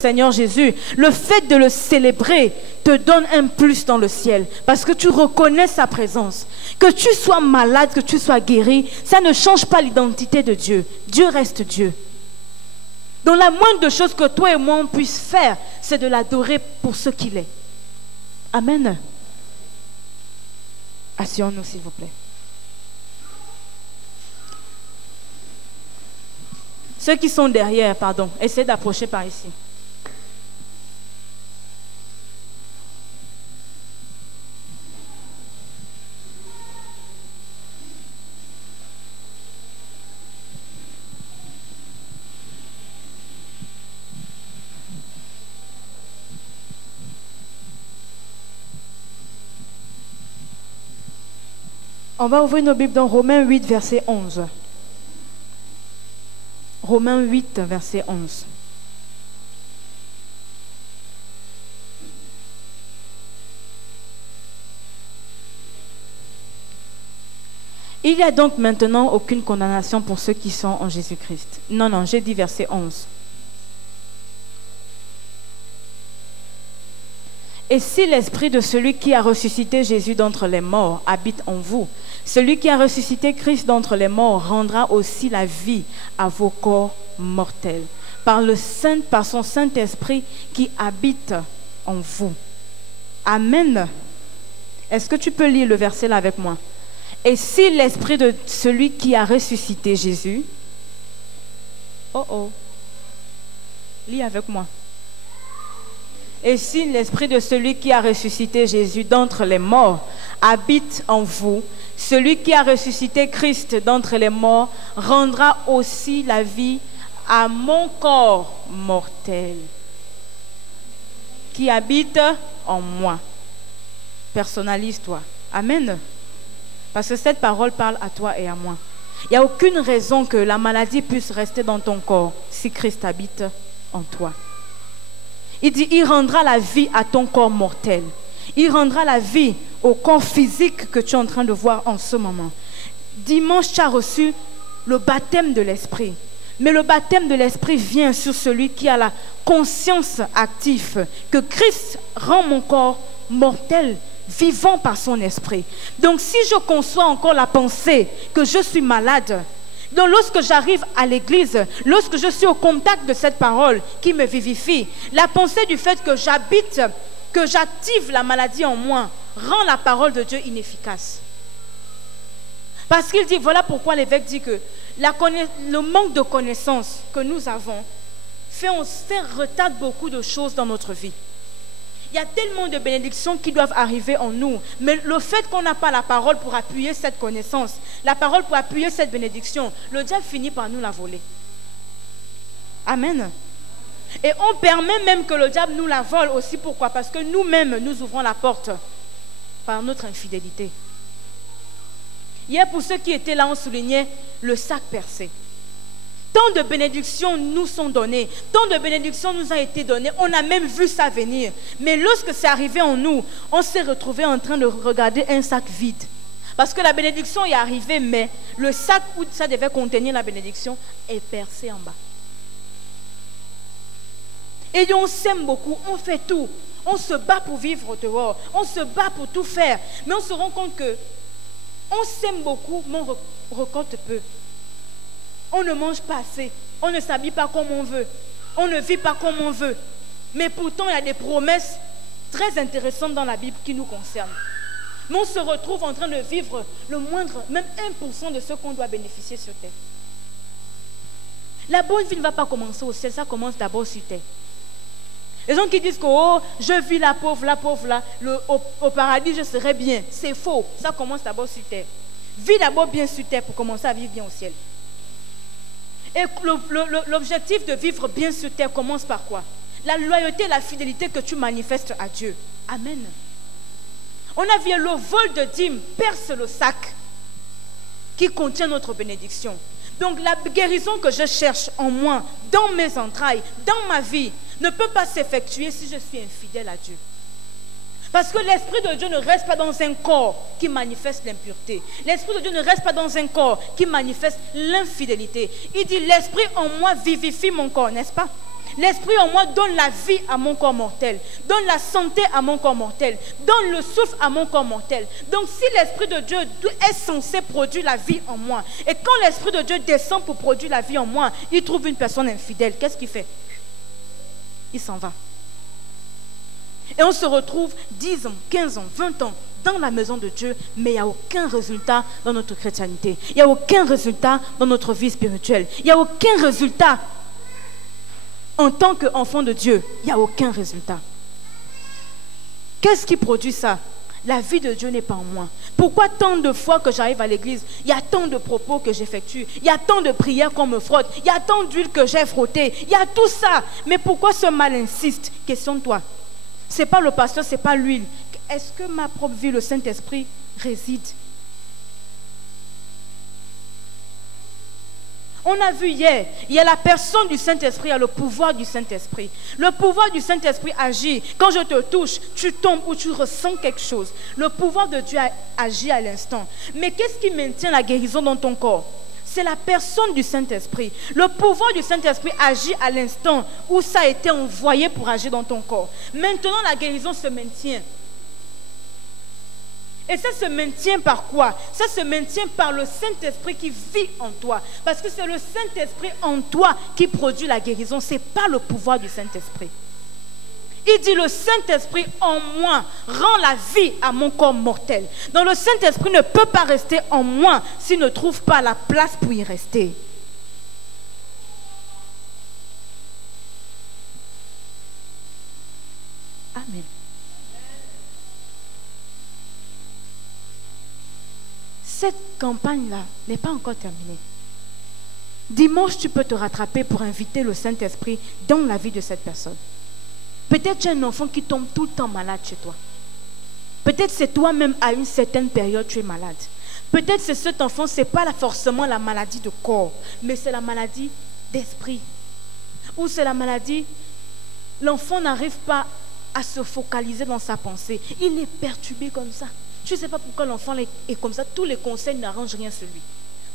Seigneur Jésus, le fait de le célébrer te donne un plus dans le ciel parce que tu reconnais sa présence. Que tu sois malade, que tu sois guéri, ça ne change pas l'identité de Dieu. Dieu reste Dieu. Donc la moindre chose que toi et moi on puisse faire, c'est de l'adorer pour ce qu'il est. Amen. Asseyons-nous s'il vous plaît. Ceux qui sont derrière, pardon, essayez d'approcher par ici. On va ouvrir nos Bibles dans Romains 8, verset 11. Romains 8, verset 11. Il n'y a donc maintenant aucune condamnation pour ceux qui sont en Jésus-Christ. Non, j'ai dit verset 11. Et si l'esprit de celui qui a ressuscité Jésus d'entre les morts habite en vous, celui qui a ressuscité Christ d'entre les morts rendra aussi la vie à vos corps mortels, par son Saint-Esprit qui habite en vous. Amen. Est-ce que tu peux lire le verset là avec moi? Et si l'esprit de celui qui a ressuscité Jésus... Lis avec moi. Et si l'esprit de celui qui a ressuscité Jésus d'entre les morts habite en vous, celui qui a ressuscité Christ d'entre les morts rendra aussi la vie à mon corps mortel qui habite en moi. Personnalise-toi. Amen. Parce que cette parole parle à toi et à moi. Il n'y a aucune raison que la maladie puisse rester dans ton corps si Christ habite en toi. Il dit, il rendra la vie à ton corps mortel. Il rendra la vie au corps physique que tu es en train de voir en ce moment. Dimanche, tu as reçu le baptême de l'Esprit. Mais le baptême de l'Esprit vient sur celui qui a la conscience active que Christ rend mon corps mortel, vivant par son Esprit. Donc si je conçois encore la pensée que je suis malade, donc lorsque j'arrive à l'église, lorsque je suis au contact de cette parole qui me vivifie, la pensée du fait que j'habite, que j'active la maladie en moi, rend la parole de Dieu inefficace. Parce qu'il dit, voilà pourquoi l'évêque dit que le manque de connaissance que nous avons fait retarde beaucoup de choses dans notre vie. Il y a tellement de bénédictions qui doivent arriver en nous. Mais le fait qu'on n'a pas la parole pour appuyer cette connaissance, la parole pour appuyer cette bénédiction, le diable finit par nous la voler. Amen. Et on permet même que le diable nous la vole aussi. Pourquoi? Parce que nous-mêmes, nous ouvrons la porte par notre infidélité. Hier, pour ceux qui étaient là, on soulignait le sac percé. Tant de bénédictions nous sont données, tant de bénédictions nous ont été données, on a même vu ça venir. Mais lorsque c'est arrivé en nous, on s'est retrouvé en train de regarder un sac vide. Parce que la bénédiction est arrivée, mais le sac où ça devait contenir la bénédiction est percé en bas. Et on s'aime beaucoup, on fait tout. On se bat pour vivre dehors, on se bat pour tout faire. Mais on se rend compte que on s'aime beaucoup, mais on récolte peu. On ne mange pas assez, on ne s'habille pas comme on veut, on ne vit pas comme on veut. Mais pourtant, il y a des promesses très intéressantes dans la Bible qui nous concernent. Mais on se retrouve en train de vivre le moindre, même 1% de ce qu'on doit bénéficier sur terre. La bonne vie ne va pas commencer au ciel, ça commence d'abord sur terre. Les gens qui disent que je vis la pauvre là, au paradis je serai bien. C'est faux, ça commence d'abord sur terre. Vis d'abord bien sur terre pour commencer à vivre bien au ciel. Et l'objectif de vivre bien sur terre commence par quoi? La loyauté et la fidélité que tu manifestes à Dieu. Amen. On a vu le vol de dîmes perce le sac qui contient notre bénédiction. Donc la guérison que je cherche en moi, dans mes entrailles, dans ma vie, ne peut pas s'effectuer si je suis infidèle à Dieu. Parce que l'Esprit de Dieu ne reste pas dans un corps qui manifeste l'impureté. L'Esprit de Dieu ne reste pas dans un corps qui manifeste l'infidélité. Il dit, l'Esprit en moi vivifie mon corps, n'est-ce pas? L'esprit en moi donne la vie à mon corps mortel, donne la santé à mon corps mortel, donne le souffle à mon corps mortel. Donc si l'Esprit de Dieu est censé produire la vie en moi, et quand l'Esprit de Dieu descend pour produire la vie en moi, il trouve une personne infidèle, qu'est-ce qu'il fait? Il s'en va. Et on se retrouve 10 ans, 15 ans, 20 ans dans la maison de Dieu, mais il n'y a aucun résultat dans notre chrétienté. Il n'y a aucun résultat dans notre vie spirituelle. Il n'y a aucun résultat en tant qu'enfant de Dieu. Il n'y a aucun résultat. Qu'est-ce qui produit ça? La vie de Dieu n'est pas en moi. Pourquoi tant de fois que j'arrive à l'église, il y a tant de propos que j'effectue, il y a tant de prières qu'on me frotte, il y a tant d'huile que j'ai frottée, il y a tout ça. Mais pourquoi ce mal insiste? Questionne-toi. Ce n'est pas le pasteur, ce n'est pas l'huile. Est-ce que ma propre vie, le Saint-Esprit, réside? On a vu hier, il y a la personne du Saint-Esprit, il y a le pouvoir du Saint-Esprit. Le pouvoir du Saint-Esprit agit. Quand je te touche, tu tombes ou tu ressens quelque chose. Le pouvoir de Dieu agit à l'instant. Mais qu'est-ce qui maintient la guérison dans ton corps? C'est la personne du Saint-Esprit. Le pouvoir du Saint-Esprit agit à l'instant où ça a été envoyé pour agir dans ton corps. Maintenant, la guérison se maintient. Et ça se maintient par quoi? Ça se maintient par le Saint-Esprit qui vit en toi. Parce que c'est le Saint-Esprit en toi qui produit la guérison. Ce n'est pas le pouvoir du Saint-Esprit. Il dit, le Saint-Esprit en moi rend la vie à mon corps mortel. Donc le Saint-Esprit ne peut pas rester en moi s'il ne trouve pas la place pour y rester. Amen. Cette campagne-là n'est pas encore terminée. Dimanche, tu peux te rattraper pour inviter le Saint-Esprit dans la vie de cette personne. Peut-être tu as un enfant qui tombe tout le temps malade chez toi. Peut-être c'est toi-même à une certaine période tu es malade. Peut-être c'est cet enfant, ce n'est pas forcément la maladie de corps, mais c'est la maladie d'esprit. Ou c'est la maladie, l'enfant n'arrive pas à se focaliser dans sa pensée. Il est perturbé comme ça. Tu ne sais pas pourquoi l'enfant est comme ça. Tous les conseils n'arrangent rien sur lui.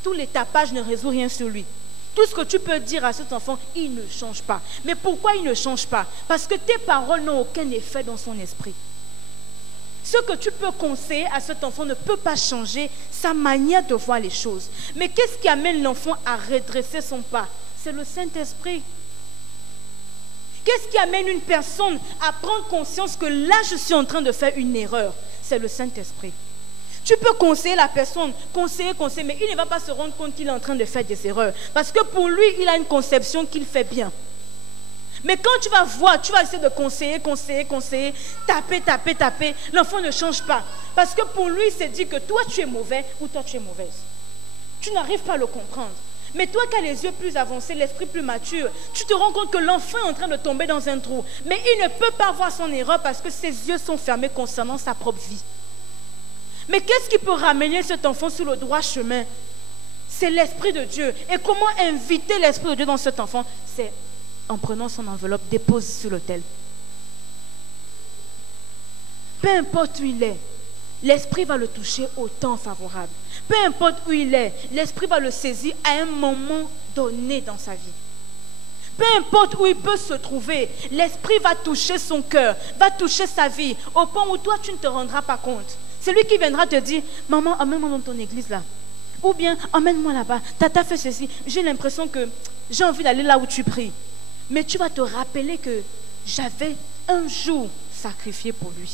Tous les tapages ne résolvent rien sur lui. Tout ce que tu peux dire à cet enfant, il ne change pas. Mais pourquoi il ne change pas? Parce que tes paroles n'ont aucun effet dans son esprit. Ce que tu peux conseiller à cet enfant ne peut pas changer sa manière de voir les choses. Mais qu'est-ce qui amène l'enfant à redresser son pas? C'est le Saint-Esprit. Qu'est-ce qui amène une personne à prendre conscience que là, je suis en train de faire une erreur? C'est le Saint-Esprit. Tu peux conseiller la personne, conseiller, mais il ne va pas se rendre compte qu'il est en train de faire des erreurs. Parce que pour lui, il a une conception qu'il fait bien. Mais quand tu vas voir, tu vas essayer de conseiller, taper, l'enfant ne change pas. Parce que pour lui, il s'est dit que toi, tu es mauvais ou toi, tu es mauvaise. Tu n'arrives pas à le comprendre. Mais toi qui as les yeux plus avancés, l'esprit plus mature, tu te rends compte que l'enfant est en train de tomber dans un trou. Mais il ne peut pas voir son erreur parce que ses yeux sont fermés concernant sa propre vie. Mais qu'est-ce qui peut ramener cet enfant sur le droit chemin? C'est l'Esprit de Dieu. Et comment inviter l'Esprit de Dieu dans cet enfant? C'est en prenant son enveloppe, dépose sur l'autel. Peu importe où il est, l'Esprit va le toucher au temps favorable. Peu importe où il est, l'Esprit va le saisir à un moment donné dans sa vie. Peu importe où il peut se trouver, l'Esprit va toucher son cœur, va toucher sa vie, au point où toi tu ne te rendras pas compte. C'est lui qui viendra te dire, maman, emmène-moi dans ton église là. Ou bien, emmène-moi là-bas. Tata fait ceci. J'ai l'impression que j'ai envie d'aller là où tu pries. Mais tu vas te rappeler que j'avais un jour sacrifié pour lui.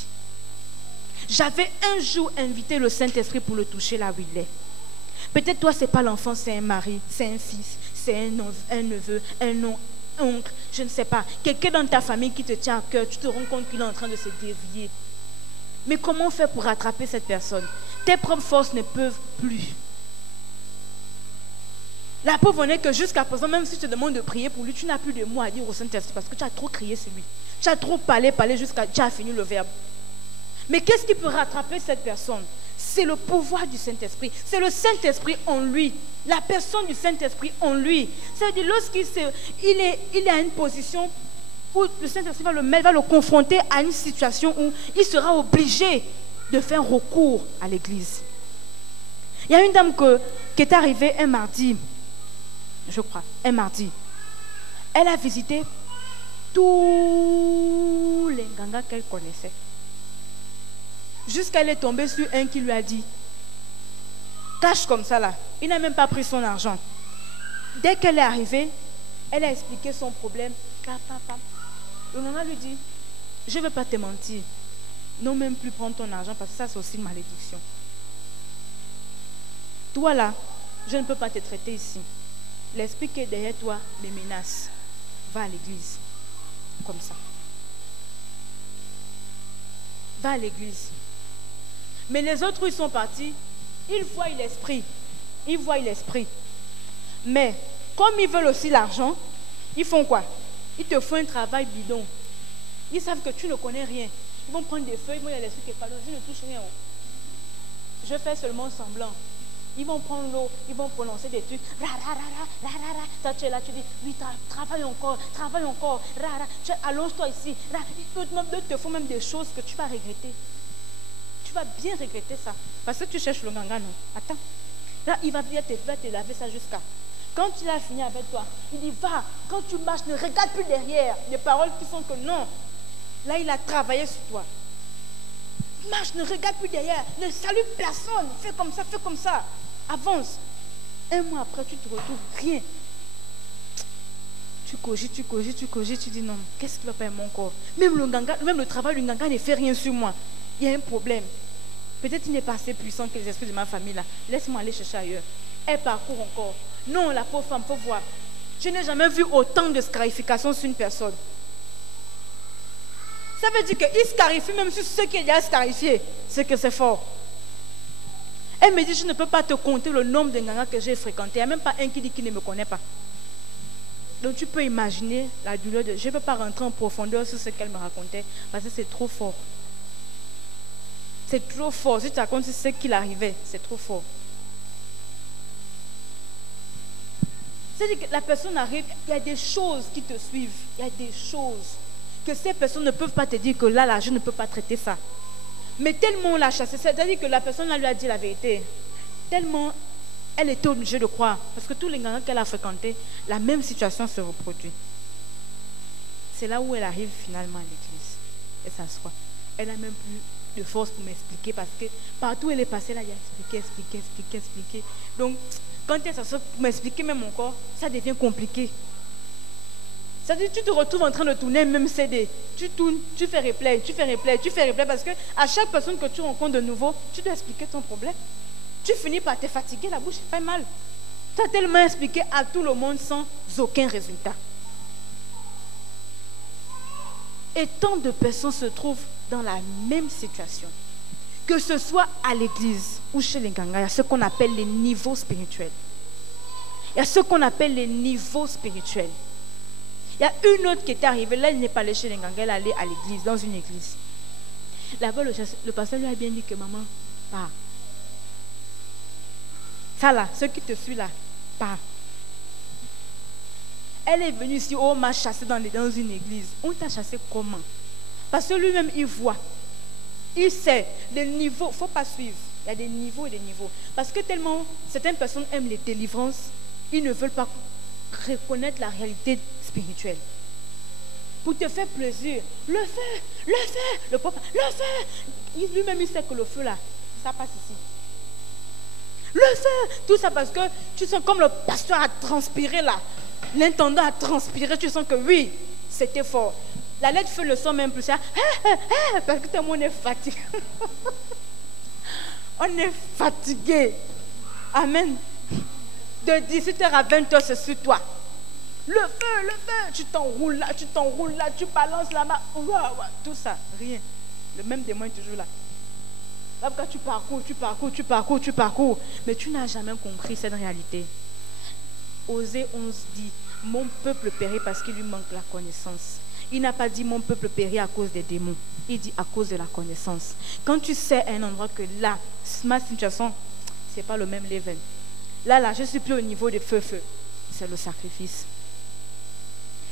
J'avais un jour invité le Saint-Esprit pour le toucher là où il est. Peut-être toi, ce n'est pas l'enfant, c'est un mari, c'est un fils, c'est un neveu, un oncle, je ne sais pas. Quelqu'un dans ta famille qui te tient à cœur, tu te rends compte qu'il est en train de se dévier. Mais comment faire pour rattraper cette personne? Tes propres forces ne peuvent plus. La pauvre est que jusqu'à présent, même si je te demande de prier pour lui, tu n'as plus de mots à dire au Saint-Esprit parce que tu as trop crié sur lui. Tu as trop parlé jusqu'à tu as fini le verbe. Mais qu'est-ce qui peut rattraper cette personne? C'est le pouvoir du Saint-Esprit. C'est le Saint-Esprit en lui. La personne du Saint-Esprit en lui. C'est-à-dire lorsqu'il est à une position où le Saint-Esprit va le confronter à une situation où il sera obligé de faire recours à l'église. Il y a une dame qui est arrivée un mardi, je crois, un mardi. Elle a visité tous les gangas qu'elle connaissait. Jusqu'à elle est tombée sur un qui lui a dit, cache comme ça là. Il n'a même pas pris son argent. Dès qu'elle est arrivée, elle a expliqué son problème. Le ganga lui dit, je ne veux pas te mentir. Non, même plus prendre ton argent parce que ça c'est aussi une malédiction. Toi là, je ne peux pas te traiter ici. L'esprit qui est derrière toi les menace. Va à l'église. Comme ça. Va à l'église. Mais les autres, ils sont partis. Ils voient l'esprit. Ils voient l'esprit. Mais, comme ils veulent aussi l'argent, ils font quoi? Ils te font un travail bidon. Ils savent que tu ne connais rien. Ils vont prendre des feuilles, ils vont y aller l'esprit qui est pas là. Je ne touche rien. Je fais seulement semblant. Ils vont prendre l'eau, ils vont prononcer des trucs. Ça, tu es là, tu dis, oui, travaille encore, allonge-toi ici. Ils te font même des choses que tu vas regretter. Tu vas bien regretter ça. Parce que tu cherches le ganga, non? Attends. Là, il va bien te laver ça jusqu'à. Quand il a fini avec toi, il dit, va, quand tu marches, ne regarde plus derrière. Les paroles qui sont que non. Là, il a travaillé sur toi. Marche, ne regarde plus derrière, ne salue personne, fais comme ça, avance. Un mois après, tu te retrouves rien. Tu cogites, tu dis non, qu'est-ce qui va pas mon corps? Même le travail du ganga ne fait rien sur moi. Il y a un problème. Peut-être qu'il n'est pas assez puissant que les esprits de ma famille là. Laisse-moi aller chercher ailleurs. Elle parcourt encore. Non, la pauvre femme, faut voir. Je n'ai jamais vu autant de scarification sur une personne. Ça veut dire qu'il scarifie même sur ceux qui ont déjà scarifié. C'est que c'est fort. Elle me dit, je ne peux pas te compter le nombre de gangas que j'ai fréquentés. Il n'y a même pas un qui dit qu'il ne me connaît pas. Donc tu peux imaginer la douleur de... Je ne peux pas rentrer en profondeur sur ce qu'elle me racontait parce que c'est trop fort. C'est trop fort. Si tu racontes ce qu'il arrivait, c'est trop fort. C'est-à-dire que la personne arrive, il y a des choses qui te suivent. Il y a des choses que ces personnes ne peuvent pas te dire que là, je ne peux pas traiter ça. Mais tellement on l'a chassé, c'est-à-dire que la personne là lui a dit la vérité. Tellement elle était obligée de croire. Parce que tous les gangas qu'elle a fréquentés, la même situation se reproduit. C'est là où elle arrive finalement à l'église. Elle s'assoit. Elle n'a même plus de force pour m'expliquer parce que partout où elle est passée, là, il y a expliqué. Donc, quand elle s'assoit pour m'expliquer même encore, ça devient compliqué. C'est-à-dire que tu te retrouves en train de tourner un même CD. Tu tournes, tu fais replay parce que à chaque personne que tu rencontres de nouveau, tu dois expliquer ton problème. Tu finis par te fatiguer, la bouche fait mal. Tu as tellement expliqué à tout le monde sans aucun résultat. Et tant de personnes se trouvent dans la même situation. Que ce soit à l'église ou chez les gangas, il y a ce qu'on appelle les niveaux spirituels. Il y a ce qu'on appelle les niveaux spirituels. Il y a une autre qui est arrivée, là, elle n'est pas allée chez les gangas, elle est allée à l'église, dans une église. Là-bas, le pasteur lui a bien dit que maman, pars. Ça là, ceux qui te suivent là, pars. Elle est venue ici, on m'a chassé dans une église. On t'a chassé comment? Parce que lui-même, il voit. Il sait, les niveaux, il ne faut pas suivre. Il y a des niveaux et des niveaux. Parce que tellement, certaines personnes aiment les délivrances, ils ne veulent pas reconnaître la réalité spirituelle. Pour te faire plaisir, le feu, le papa, le feu. Lui-même, il sait que le feu là, ça passe ici. Le feu, tout ça parce que tu sens comme le pasteur a transpiré là. L'intendant a transpiré, tu sens que oui, c'était fort. La lettre feu le sent même plus. Parce que tout le monde est fatigué. On est fatigué. Amen. De 18h à 20h, c'est sur toi. Le feu, tu t'enroules là, tu balances là-bas. Tout ça, rien. Le même démon est toujours là. Là, quand tu parcours. Mais tu n'as jamais compris cette réalité. Osée 11 dit, mon peuple périt parce qu'il lui manque la connaissance. Il n'a pas dit mon peuple périt à cause des démons. Il dit à cause de la connaissance. Quand tu sais à un endroit que là, ma situation, ce n'est pas le même level. Là, je ne suis plus au niveau de feu. C'est le sacrifice.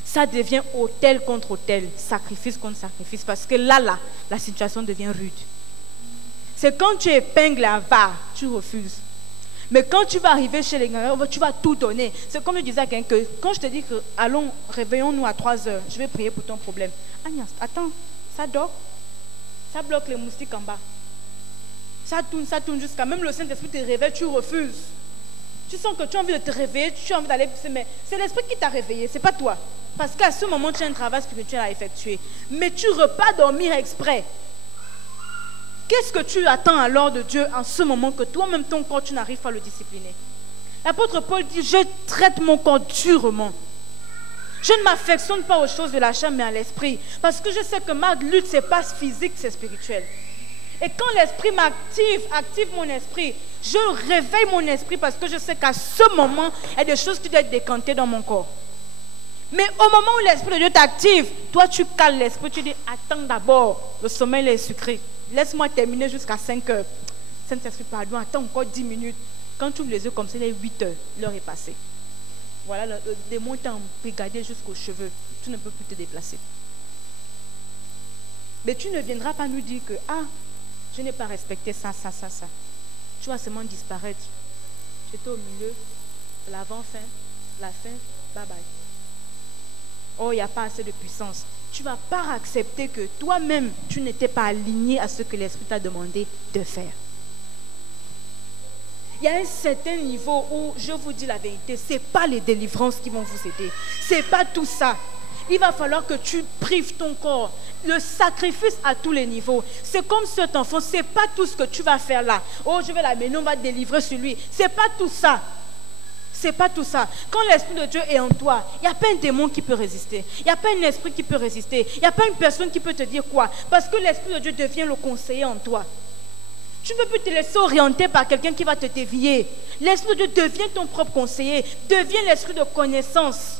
Ça devient autel contre autel, sacrifice contre sacrifice. Parce que là, la situation devient rude. C'est quand tu épingles la va, tu refuses. Mais quand tu vas arriver chez les gars, tu vas tout donner. C'est comme je disais à quelqu'un que quand je te dis que allons, réveillons-nous à 3 heures, je vais prier pour ton problème. Agnès, attends, ça dort, ça bloque les moustiques en bas. Ça tourne jusqu'à même le Saint-Esprit te réveille, tu refuses. Tu sens que tu as envie de te réveiller, tu as envie d'aller, mais c'est l'Esprit qui t'a réveillé, c'est pas toi. Parce qu'à ce moment, tu as un travail spirituel à effectuer. Mais tu ne repars dormir exprès. Qu'est-ce que tu attends alors de Dieu en ce moment que toi-même, ton corps, tu n'arrives pas à le discipliner? L'apôtre Paul dit, je traite mon corps durement. Je ne m'affectionne pas aux choses de la chair, mais à l'esprit. Parce que je sais que ma lutte, ce n'est pas physique, c'est spirituel. Et quand l'esprit active mon esprit, je réveille mon esprit parce que je sais qu'à ce moment, il y a des choses qui doivent être décantées dans mon corps. Mais au moment où l'Esprit de Dieu t'active, toi tu cales l'esprit, tu dis, attends d'abord, le sommeil est sucré. Laisse-moi terminer jusqu'à 5 heures. Saint-Esprit, pardon, attends encore 10 minutes. Quand tu ouvres les yeux comme ça, il est 8 heures, l'heure est passée. Voilà, le démon t'a embrigadé jusqu'aux cheveux. Tu ne peux plus te déplacer. Mais tu ne viendras pas nous dire que, je n'ai pas respecté ça. Tu vas seulement disparaître. J'étais au milieu, l'avant-fin, la fin, bye bye. Oh, il n'y a pas assez de puissance. Tu ne vas pas accepter que toi-même, tu n'étais pas aligné à ce que l'Esprit t'a demandé de faire. Il y a un certain niveau où, je vous dis la vérité, ce n'est pas les délivrances qui vont vous aider. Ce n'est pas tout ça. Il va falloir que tu prives ton corps. Le sacrifice à tous les niveaux. C'est comme cet enfant, ce n'est pas tout ce que tu vas faire là. Oh, je vais l'amener, on va délivrer sur lui. Ce n'est pas tout ça. C'est pas tout ça. Quand l'Esprit de Dieu est en toi, il n'y a pas un démon qui peut résister. Il n'y a pas un esprit qui peut résister. Il n'y a pas une personne qui peut te dire quoi. Parce que l'Esprit de Dieu devient le conseiller en toi. Tu ne peux plus te laisser orienter par quelqu'un qui va te dévier. L'Esprit de Dieu devient ton propre conseiller. Devient l'esprit de connaissance.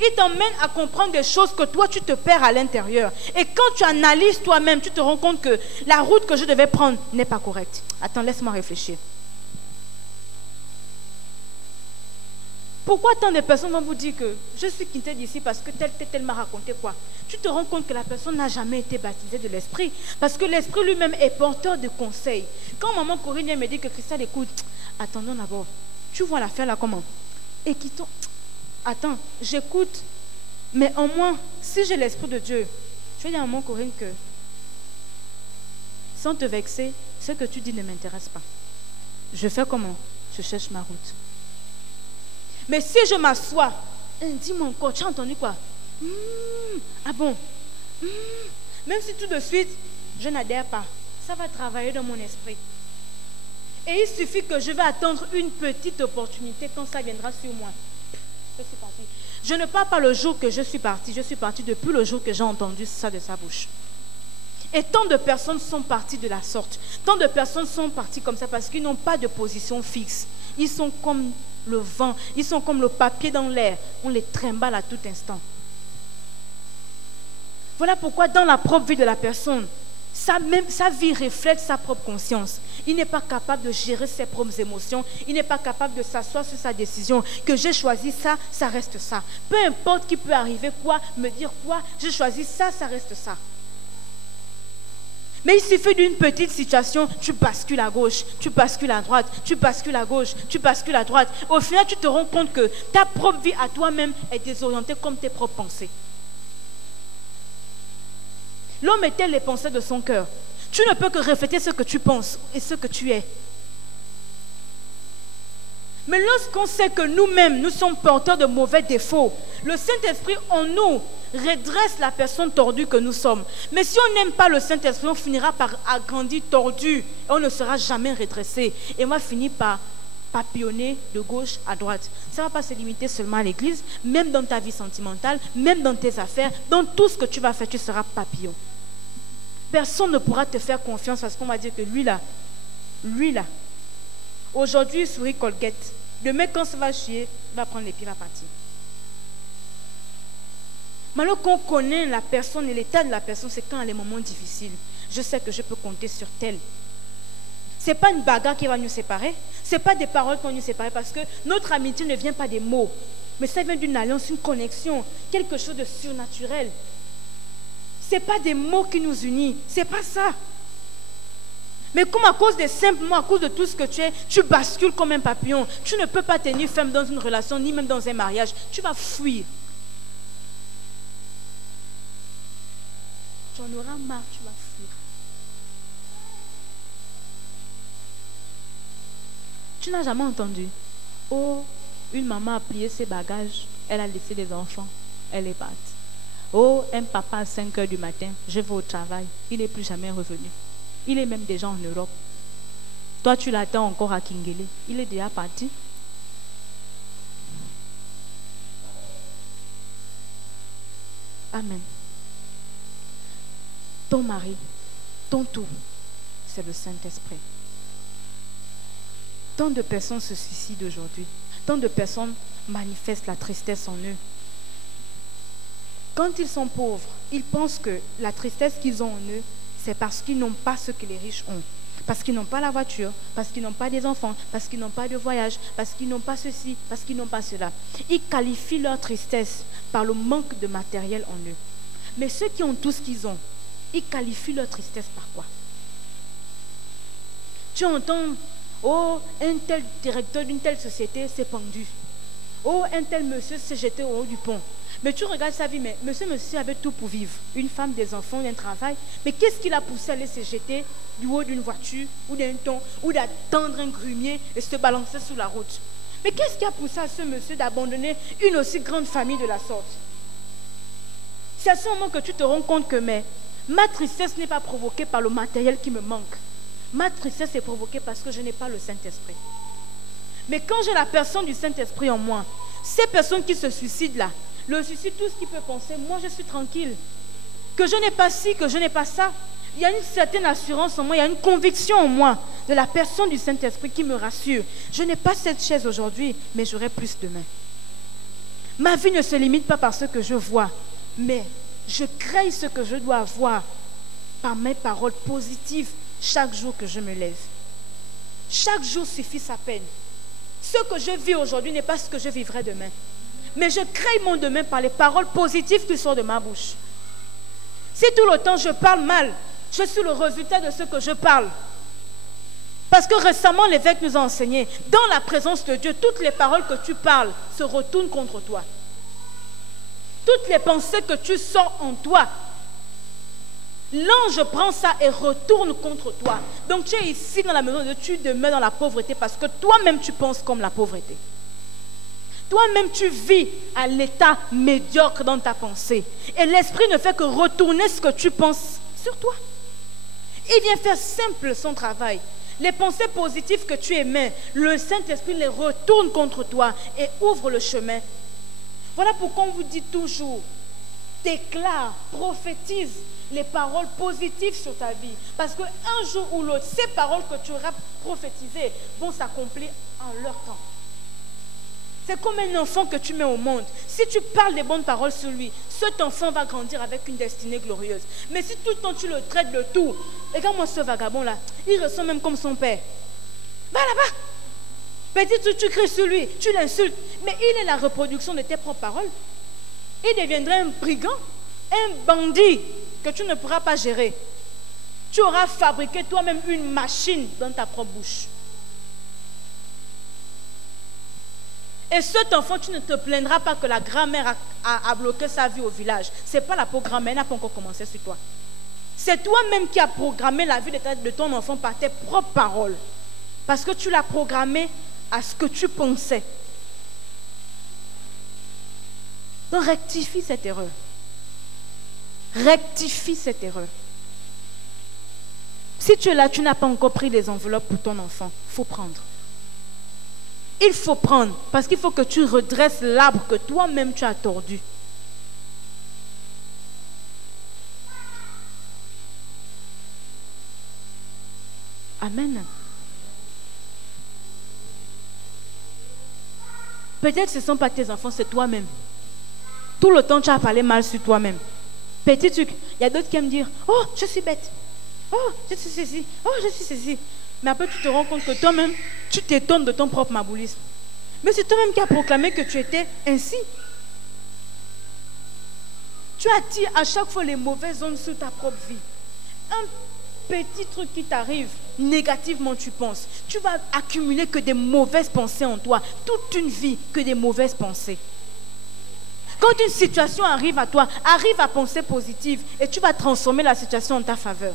Il t'emmène à comprendre des choses que toi, tu te perds à l'intérieur. Et quand tu analyses toi-même, tu te rends compte que la route que je devais prendre n'est pas correcte. Attends, laisse-moi réfléchir. Pourquoi tant de personnes vont vous dire que je suis quittée d'ici parce que tel m'a raconté quoi? Tu te rends compte que la personne n'a jamais été baptisée de l'Esprit. Parce que l'Esprit lui-même est porteur de conseils. Quand maman Corinne me dit que Christelle, écoute, attendons d'abord. Tu vois l'affaire là comment? Et quittons. Attends, j'écoute. Mais au moins, si j'ai l'Esprit de Dieu, je vais dire à maman Corinne que sans te vexer, ce que tu dis ne m'intéresse pas. Je fais comment? Je cherche ma route. Mais si je m'assois, dis-moi encore, tu as entendu quoi? Ah bon? Même si tout de suite, je n'adhère pas, ça va travailler dans mon esprit. Et il suffit que je vais attendre une petite opportunité quand ça viendra sur moi. Je suis partie. Je ne parle pas le jour que je suis partie depuis le jour que j'ai entendu ça de sa bouche. Et tant de personnes sont parties de la sorte. Tant de personnes sont parties comme ça parce qu'ils n'ont pas de position fixe. Ils sont comme le vent, ils sont comme le papier dans l'air. On les trimballe à tout instant. Voilà pourquoi dans la propre vie de la personne, sa vie reflète sa propre conscience. Il n'est pas capable de gérer ses propres émotions. Il n'est pas capable de s'asseoir sur sa décision. Que j'ai choisi ça, ça reste ça. Peu importe qui peut arriver quoi, me dire quoi, j'ai choisi ça, ça reste ça. Mais il suffit d'une petite situation, tu bascules à gauche, tu bascules à droite, tu bascules à gauche, tu bascules à droite. Au final, tu te rends compte que ta propre vie à toi-même est désorientée comme tes propres pensées. L'homme est tel les pensées de son cœur. Tu ne peux que refléter ce que tu penses et ce que tu es. Mais lorsqu'on sait que nous-mêmes, nous sommes porteurs de mauvais défauts, le Saint-Esprit en nous redresse la personne tordue que nous sommes. Mais si on n'aime pas le Saint-Esprit, on finira par agrandir tordu et on ne sera jamais redressé. Et on va finir par papillonner de gauche à droite. Ça ne va pas se limiter seulement à l'église, même dans ta vie sentimentale, même dans tes affaires, dans tout ce que tu vas faire, tu seras papillon. Personne ne pourra te faire confiance parce qu'on va dire que lui là, aujourd'hui il sourit Colgate. Demain quand ça va chier, il va prendre les pieds, il va partir. Mais alors qu'on connaît la personne et l'état de la personne, c'est quand il y a les moments difficiles. Je sais que je peux compter sur tel. Ce n'est pas une bagarre qui va nous séparer. Ce n'est pas des paroles qui vont nous séparer parce que notre amitié ne vient pas des mots. Mais ça vient d'une alliance, une connexion, quelque chose de surnaturel. Ce n'est pas des mots qui nous unissent. Ce n'est pas ça. Mais comme à cause des simples mots, à cause de tout ce que tu es, tu bascules comme un papillon. Tu ne peux pas tenir ferme dans une relation, ni même dans un mariage. Tu vas fuir. Tu en auras marre, tu vas fuir. Tu n'as jamais entendu? Oh, une maman a plié ses bagages, elle a laissé les enfants, elle est partie. Oh, un papa à 5 heures du matin, je vais au travail, il n'est plus jamais revenu. Il est même déjà en Europe. Toi, tu l'attends encore à Kingele. Il est déjà parti. Amen. Ton mari, ton tout, c'est le Saint-Esprit. Tant de personnes se suicident aujourd'hui. Tant de personnes manifestent la tristesse en eux. Quand ils sont pauvres, ils pensent que la tristesse qu'ils ont en eux, c'est parce qu'ils n'ont pas ce que les riches ont. Parce qu'ils n'ont pas la voiture, parce qu'ils n'ont pas des enfants, parce qu'ils n'ont pas de voyage, parce qu'ils n'ont pas ceci, parce qu'ils n'ont pas cela. Ils qualifient leur tristesse par le manque de matériel en eux. Mais ceux qui ont tout ce qu'ils ont, ils qualifient leur tristesse par quoi? Tu entends, oh, un tel directeur d'une telle société s'est pendu. Oh, un tel monsieur s'est jeté au haut du pont. Mais tu regardes sa vie, mais monsieur avait tout pour vivre. Une femme, des enfants, un travail. Mais qu'est-ce qui l'a poussé à aller se jeter du haut d'une voiture ou d'un pont ou d'attendre un grumier et se balancer sur la route? Mais qu'est-ce qui a poussé à ce monsieur d'abandonner une aussi grande famille de la sorte? C'est à ce moment que tu te rends compte que ma tristesse n'est pas provoquée par le matériel qui me manque. Ma tristesse est provoquée parce que je n'ai pas le Saint-Esprit. Mais quand j'ai la personne du Saint-Esprit en moi, ces personnes qui se suicident là, le suicide, tout ce qu'il peut penser, moi je suis tranquille. Que je n'ai pas ci, que je n'ai pas ça. Il y a une certaine assurance en moi, il y a une conviction en moi de la personne du Saint-Esprit qui me rassure. Je n'ai pas cette chaise aujourd'hui, mais j'aurai plus demain. Ma vie ne se limite pas par ce que je vois, mais je crée ce que je dois avoir par mes paroles positives chaque jour que je me lève. Chaque jour suffit sa peine. Ce que je vis aujourd'hui n'est pas ce que je vivrai demain. Mais je crée mon demain par les paroles positives qui sortent de ma bouche. Si tout le temps je parle mal, je suis le résultat de ce que je parle. Parce que récemment, l'évêque nous a enseigné, dans la présence de Dieu, toutes les paroles que tu parles se retournent contre toi. Toutes les pensées que tu sors en toi, l'ange prend ça et retourne contre toi. Donc tu es ici dans la maison de Dieu, tu demeures dans la pauvreté parce que toi-même tu penses comme la pauvreté. Toi-même, tu vis à l'état médiocre dans ta pensée. Et l'esprit ne fait que retourner ce que tu penses sur toi. Il vient faire simple son travail. Les pensées positives que tu émets, le Saint-Esprit les retourne contre toi et ouvre le chemin. Voilà pourquoi on vous dit toujours, déclare, prophétise les paroles positives sur ta vie. Parce qu'un jour ou l'autre, ces paroles que tu auras prophétisées vont s'accomplir en leur temps. C'est comme un enfant que tu mets au monde. Si tu parles des bonnes paroles sur lui, cet enfant va grandir avec une destinée glorieuse. Mais si tout le temps tu le traites de tout, regarde-moi ce vagabond-là, il ressemble même comme son père. Va là-bas. Petit, tu cries sur lui, tu l'insultes. Mais il est la reproduction de tes propres paroles. Il deviendra un brigand, un bandit que tu ne pourras pas gérer. Tu auras fabriqué toi-même une machine dans ta propre bouche. Et cet enfant, tu ne te plaindras pas que la grand-mère a bloqué sa vie au village. Ce n'est pas la pauvre grand-mère, elle n'a pas encore commencé sur toi. C'est toi-même qui as programmé la vie de ton enfant par tes propres paroles. Parce que tu l'as programmé à ce que tu pensais. Donc rectifie cette erreur. Rectifie cette erreur. Si tu es là, tu n'as pas encore pris les enveloppes pour ton enfant, il faut prendre. Il faut prendre, parce qu'il faut que tu redresses l'arbre que toi-même tu as tordu. Amen. Peut-être ce ne sont pas tes enfants, c'est toi-même. Tout le temps, tu as parlé mal sur toi-même. Petit truc, il y a d'autres qui aiment dire, oh, je suis bête. Oh, je suis ceci. Oh, je suis ceci. Mais après, tu te rends compte que toi-même, tu t'étonnes de ton propre maboulisme. Mais c'est toi-même qui as proclamé que tu étais ainsi. Tu attires à chaque fois les mauvaises ondes sur ta propre vie. petit truc qui t'arrive, négativement tu penses, tu vas accumuler que des mauvaises pensées en toi, toute une vie que des mauvaises pensées. Quand une situation arrive à toi, arrive à penser positive et tu vas transformer la situation en ta faveur.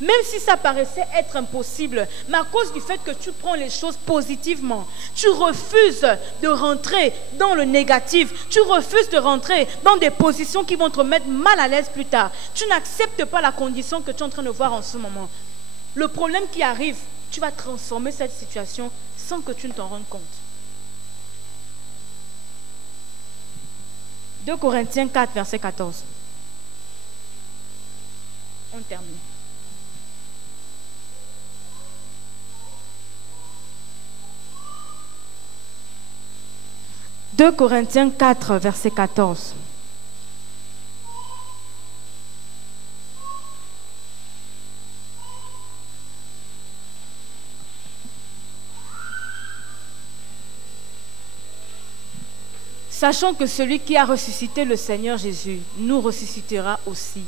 Même si ça paraissait être impossible, mais à cause du fait que tu prends les choses positivement, tu refuses de rentrer dans le négatif, tu refuses de rentrer dans des positions qui vont te mettre mal à l'aise plus tard. Tu n'acceptes pas la condition que tu es en train de voir en ce moment. Le problème qui arrive, tu vas transformer cette situation sans que tu ne t'en rendes compte. 2 Corinthiens 4, verset 14. On termine. 2 Corinthiens 4, verset 14. Sachant que celui qui a ressuscité le Seigneur Jésus nous ressuscitera aussi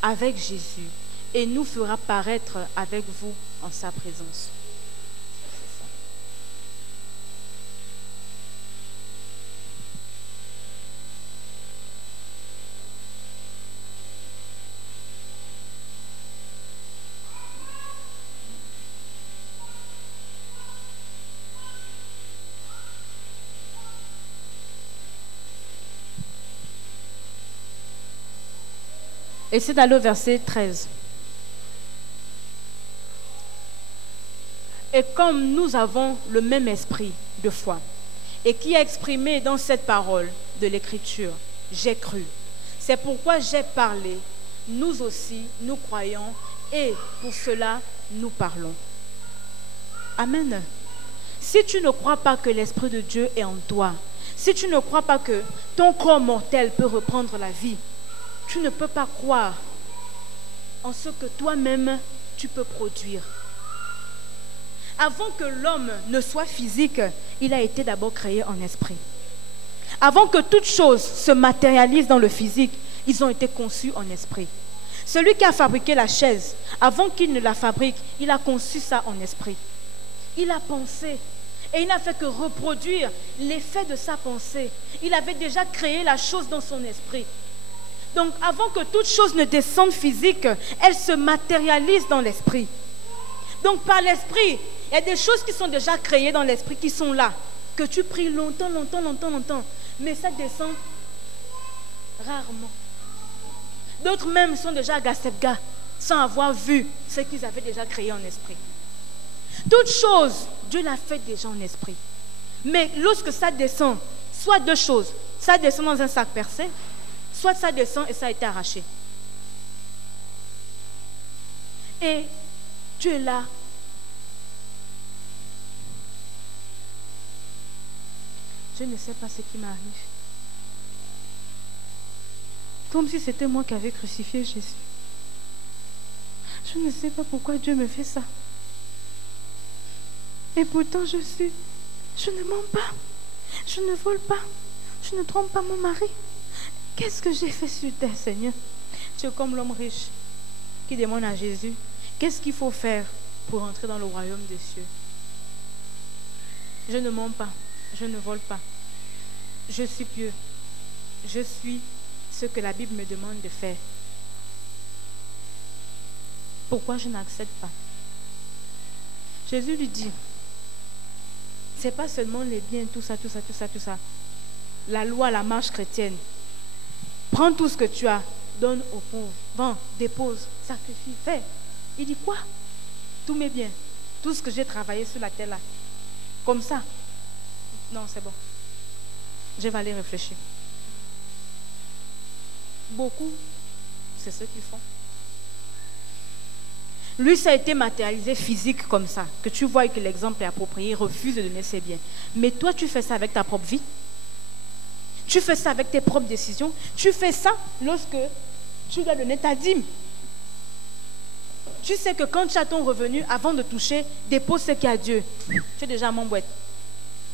avec Jésus et nous fera paraître avec vous en sa présence. Et c'est d'aller au verset 13. Et comme nous avons le même esprit de foi, et qui est exprimé dans cette parole de l'Écriture, j'ai cru. C'est pourquoi j'ai parlé. Nous aussi, nous croyons, et pour cela, nous parlons. Amen. Si tu ne crois pas que l'Esprit de Dieu est en toi, si tu ne crois pas que ton corps mortel peut reprendre la vie, tu ne peux pas croire en ce que toi-même tu peux produire. Avant que l'homme ne soit physique, il a été d'abord créé en esprit. Avant que toute chose se matérialise dans le physique, ils ont été conçus en esprit. Celui qui a fabriqué la chaise, avant qu'il ne la fabrique, il a conçu ça en esprit. Il a pensé et il n'a fait que reproduire l'effet de sa pensée. Il avait déjà créé la chose dans son esprit. Donc, avant que toute chose ne descende physique, elle se matérialise dans l'esprit. Donc, par l'esprit, il y a des choses qui sont déjà créées dans l'esprit, qui sont là, que tu pries longtemps, mais ça descend rarement. D'autres même sont déjà à Gassebga, sans avoir vu ce qu'ils avaient déjà créé en esprit. Toute chose, Dieu l'a fait déjà en esprit. Mais lorsque ça descend, soit deux choses, ça descend dans un sac percé, soit ça descend et ça a été arraché. Et tu es là. Je ne sais pas ce qui m'arrive. Comme si c'était moi qui avais crucifié Jésus. Je ne sais pas pourquoi Dieu me fait ça. Et pourtant je ne mens pas. Je ne vole pas. Je ne trompe pas mon mari. Qu'est-ce que j'ai fait sur terre, Seigneur? Tu es comme l'homme riche qui demande à Jésus, qu'est-ce qu'il faut faire pour entrer dans le royaume des cieux? Je ne mens pas, je ne vole pas. Je suis pieux. Je suis ce que la Bible me demande de faire. Pourquoi je n'accepte pas? Jésus lui dit, c'est pas seulement les biens, tout ça. La loi, la marche chrétienne. Prends tout ce que tu as, donne aux pauvres, vends, dépose, sacrifie, fais. Il dit quoi? Tous mes biens, tout ce que j'ai travaillé sur la terre là. Comme ça. Non, c'est bon. Je vais aller réfléchir. Beaucoup, c'est ce qu'ils font. Lui, ça a été matérialisé physique comme ça, que tu vois que l'exemple est approprié, refuse de donner ses biens. Mais toi, tu fais ça avec ta propre vie. Tu fais ça avec tes propres décisions. Tu fais ça lorsque tu dois donner ta dîme. Tu sais que quand tu as ton revenu, avant de toucher, dépose ce qu'il y a à Dieu. Tu es déjà à mon boîte.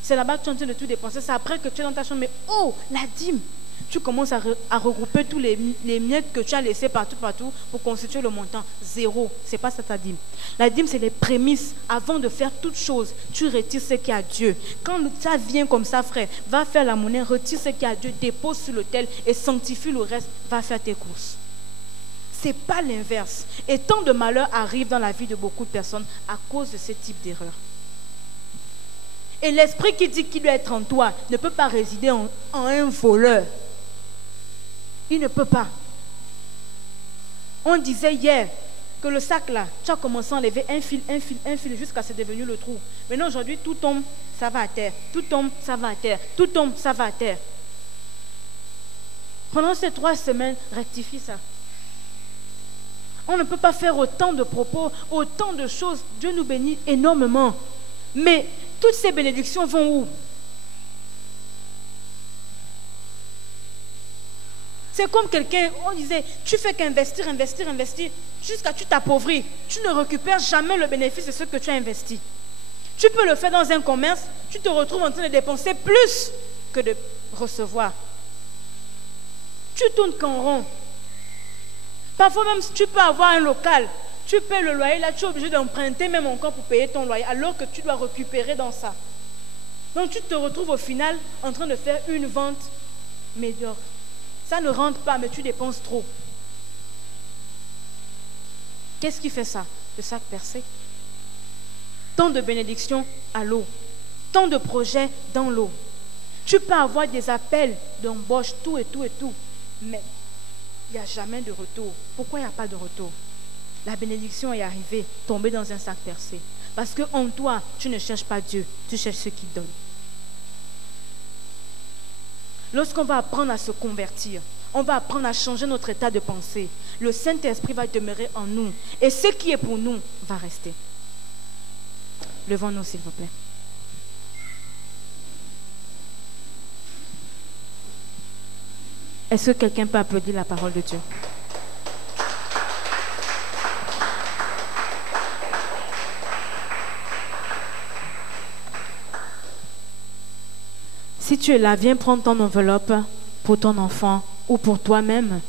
C'est là-bas que tu es en train de tout dépenser. C'est après que tu es dans ta chambre. Mais oh, la dîme. Tu commences à regrouper tous les miettes que tu as laissées partout pour constituer le montant. 0. Ce n'est pas ça ta dîme. La dîme, c'est les prémices. Avant de faire toute chose, tu retires ce qui est à Dieu. Quand ça vient comme ça, frère, va faire la monnaie, retire ce qui est à Dieu, dépose sur l'autel et sanctifie le reste. Va faire tes courses. Ce n'est pas l'inverse. Et tant de malheurs arrivent dans la vie de beaucoup de personnes à cause de ce type d'erreur. Et l'esprit qui dit qu'il doit être en toi ne peut pas résider en un voleur. Il ne peut pas. On disait hier que le sac là, tu as commencé à enlever un fil, jusqu'à ce que c'est devenu le trou. Maintenant aujourd'hui, tout tombe, ça va à terre. Tout tombe, ça va à terre. Tout tombe, ça va à terre. Pendant ces 3 semaines, rectifie ça. On ne peut pas faire autant de propos, autant de choses. Dieu nous bénit énormément. Mais toutes ces bénédictions vont où? C'est comme quelqu'un, on disait, tu fais qu'investir, jusqu'à tu t'appauvris. Tu ne récupères jamais le bénéfice de ce que tu as investi. Tu peux le faire dans un commerce, tu te retrouves en train de dépenser plus que de recevoir. Tu tournes qu'en rond. Parfois même, tu peux avoir un local, tu payes le loyer, là tu es obligé d'emprunter même encore pour payer ton loyer, alors que tu dois récupérer dans ça. Donc tu te retrouves au final en train de faire une vente médiocre. Ça ne rentre pas, mais tu dépenses trop. Qu'est-ce qui fait ça? Le sac percé. Tant de bénédictions à l'eau. Tant de projets dans l'eau. Tu peux avoir des appels d'embauche, tout, mais il n'y a jamais de retour. Pourquoi il n'y a pas de retour? La bénédiction est arrivée, tombée dans un sac percé. Parce qu'en toi, tu ne cherches pas Dieu, tu cherches ce qui donne. Lorsqu'on va apprendre à se convertir, on va apprendre à changer notre état de pensée, le Saint-Esprit va demeurer en nous et ce qui est pour nous va rester. Levons-nous s'il vous plaît. Est-ce que quelqu'un peut applaudir la parole de Dieu? Si tu es là, viens prendre ton enveloppe pour ton enfant ou pour toi-même.